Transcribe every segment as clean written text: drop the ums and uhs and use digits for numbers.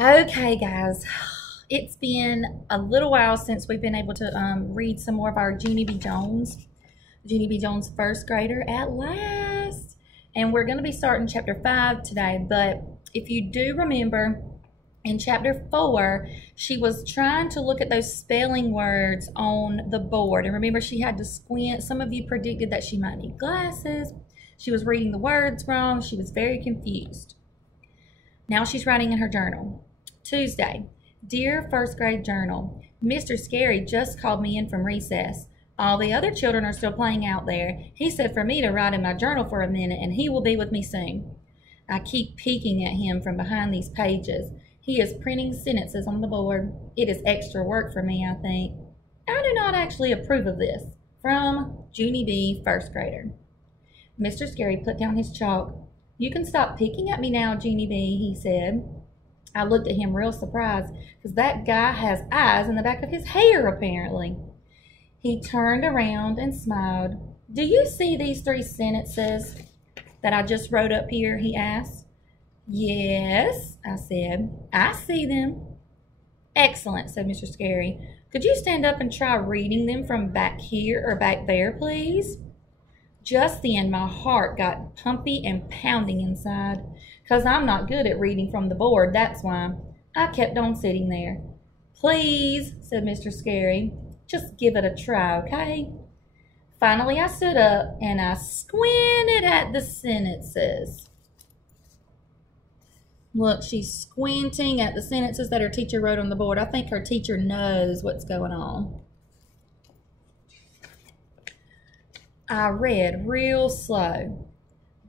Okay, guys, it's been a little while since we've been able to read some more of our Junie B. Jones first grader at last. And we're going to be starting chapter 5 today. But if you do remember, in chapter 4, she was trying to look at those spelling words on the board. And remember, she had to squint. Some of you predicted that she might need glasses. She was reading the words wrong. She was very confused. Now she's writing in her journal. Tuesday, dear first grade journal, Mr. Scary just called me in from recess. All the other children are still playing out there. He said for me to write in my journal for a minute and he will be with me soon. I keep peeking at him from behind these pages. He is printing sentences on the board. It is extra work for me, I think. I do not actually approve of this. From Junie B., first grader. Mr. Scary put down his chalk. You can stop peeking at me now, Junie B., he said. I looked at him real surprised because that guy has eyes in the back of his hair, apparently. He turned around and smiled. Do you see these 3 sentences that I just wrote up here, he asked. Yes, I said. I see them. Excellent, said Mr. Scary. Could you stand up and try reading them from back here or back there, please? Just then, my heart got pumpy and pounding inside. 'Cause I'm not good at reading from the board, that's why. I kept on sitting there. Please, said Mr. Scary, just give it a try, okay? Finally, I stood up and I squinted at the sentences. Look, she's squinting at the sentences that her teacher wrote on the board. I think her teacher knows what's going on. I read real slow.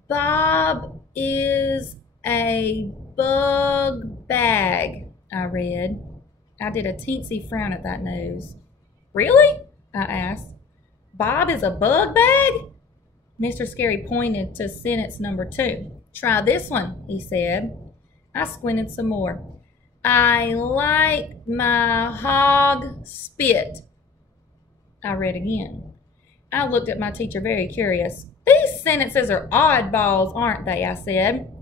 Bob is a bug bag, I read. I did a teensy frown at that news. Really? I asked. Bob is a bug bag? Mr. Scary pointed to sentence number 2. Try this one, he said. I squinted some more. I like my hog spit. I read again. I looked at my teacher very curious. These sentences are oddballs, aren't they? I said.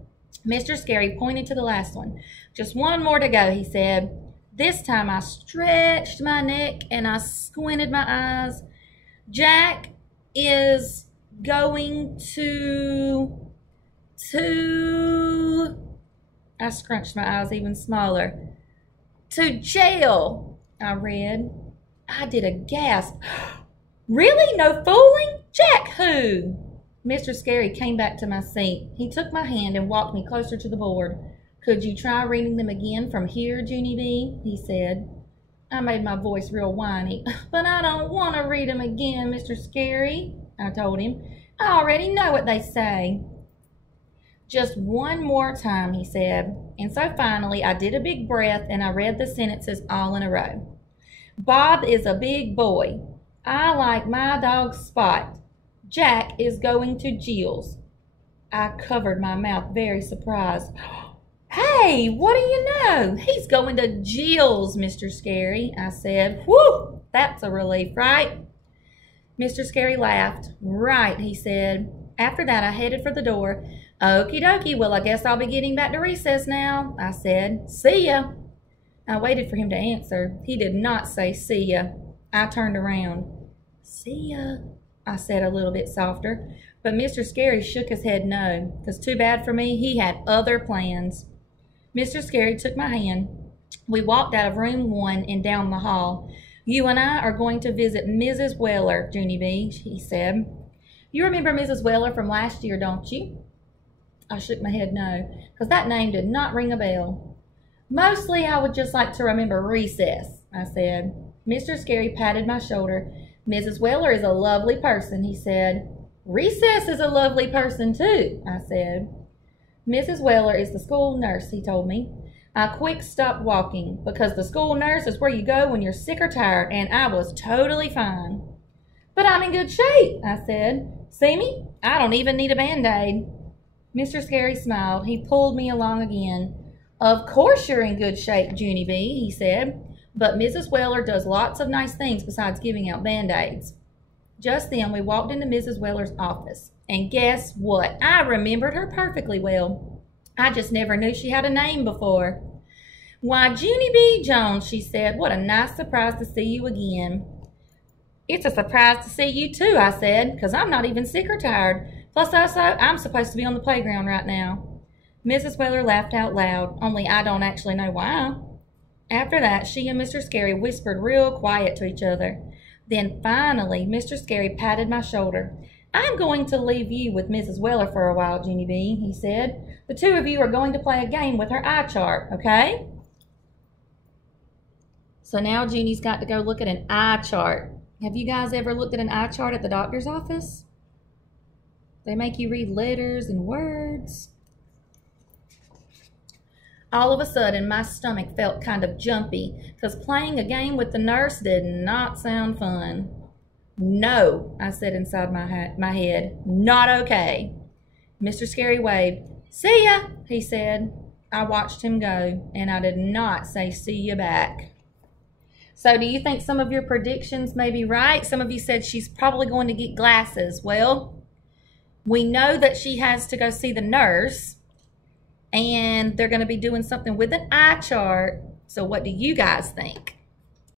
Mr. Scary pointed to the last one. Just one more to go, he said. This time I stretched my neck and I squinted my eyes. Jack is going to... I scrunched my eyes even smaller. To jail, I read. I did a gasp. Really? No fooling? Jack who? Mr. Scary came back to my seat. He took my hand and walked me closer to the board. Could you try reading them again from here, Junie B., he said. I made my voice real whiny. But I don't want to read them again, Mr. Scary, I told him. I already know what they say. Just one more time, he said. And so finally I did a big breath and I read the sentences all in a row. Bob is a big boy. I like my dog Spot. Jack is going to Jill's. I covered my mouth, very surprised. Hey, what do you know? He's going to Jill's, Mr. Scary, I said. Whew, that's a relief, right? Mr. Scary laughed. Right, he said. After that, I headed for the door. Okie dokie, well, I guess I'll be getting back to recess now, I said. See ya. I waited for him to answer. He did not say see ya. I turned around. See ya, I said a little bit softer. But Mr. Scary shook his head no, because too bad for me, he had other plans. Mr. Scary took my hand. We walked out of room 1 and down the hall. You and I are going to visit Mrs. Weller, Junie B., he said. You remember Mrs. Weller from last year, don't you? I shook my head no, because that name did not ring a bell. Mostly I would just like to remember recess, I said. Mr. Scary patted my shoulder. Mrs. Weller is a lovely person, he said. Recess is a lovely person too, I said. Mrs. Weller is the school nurse, he told me. I quick stopped walking because the school nurse is where you go when you're sick or tired, and I was totally fine. But I'm in good shape, I said. See me? I don't even need a Band-Aid. Mr. Scary smiled. He pulled me along again. Of course you're in good shape, Junie B., he said. But Mrs. Weller does lots of nice things besides giving out Band-Aids. Just then, we walked into Mrs. Weller's office. And guess what? I remembered her perfectly well. I just never knew she had a name before. Why, Junie B. Jones, she said, what a nice surprise to see you again. It's a surprise to see you too, I said, because I'm not even sick or tired. Plus, also, I'm supposed to be on the playground right now. Mrs. Weller laughed out loud, only I don't actually know why. After that, she and Mr. Scary whispered real quiet to each other. Then finally, Mr. Scary patted my shoulder. I'm going to leave you with Mrs. Weller for a while, Junie B., he said. The two of you are going to play a game with her eye chart, okay? So now Junie's got to go look at an eye chart. Have you guys ever looked at an eye chart at the doctor's office? They make you read letters and words. All of a sudden, my stomach felt kind of jumpy because playing a game with the nurse did not sound fun. No, I said inside my head, not okay. Mr. Scary waved. See ya, he said. I watched him go, and I did not say see you back. So do you think some of your predictions may be right? Some of you said she's probably going to get glasses. Well, we know that she has to go see the nurse, and they're going to be doing something with an eye chart. So what do you guys think?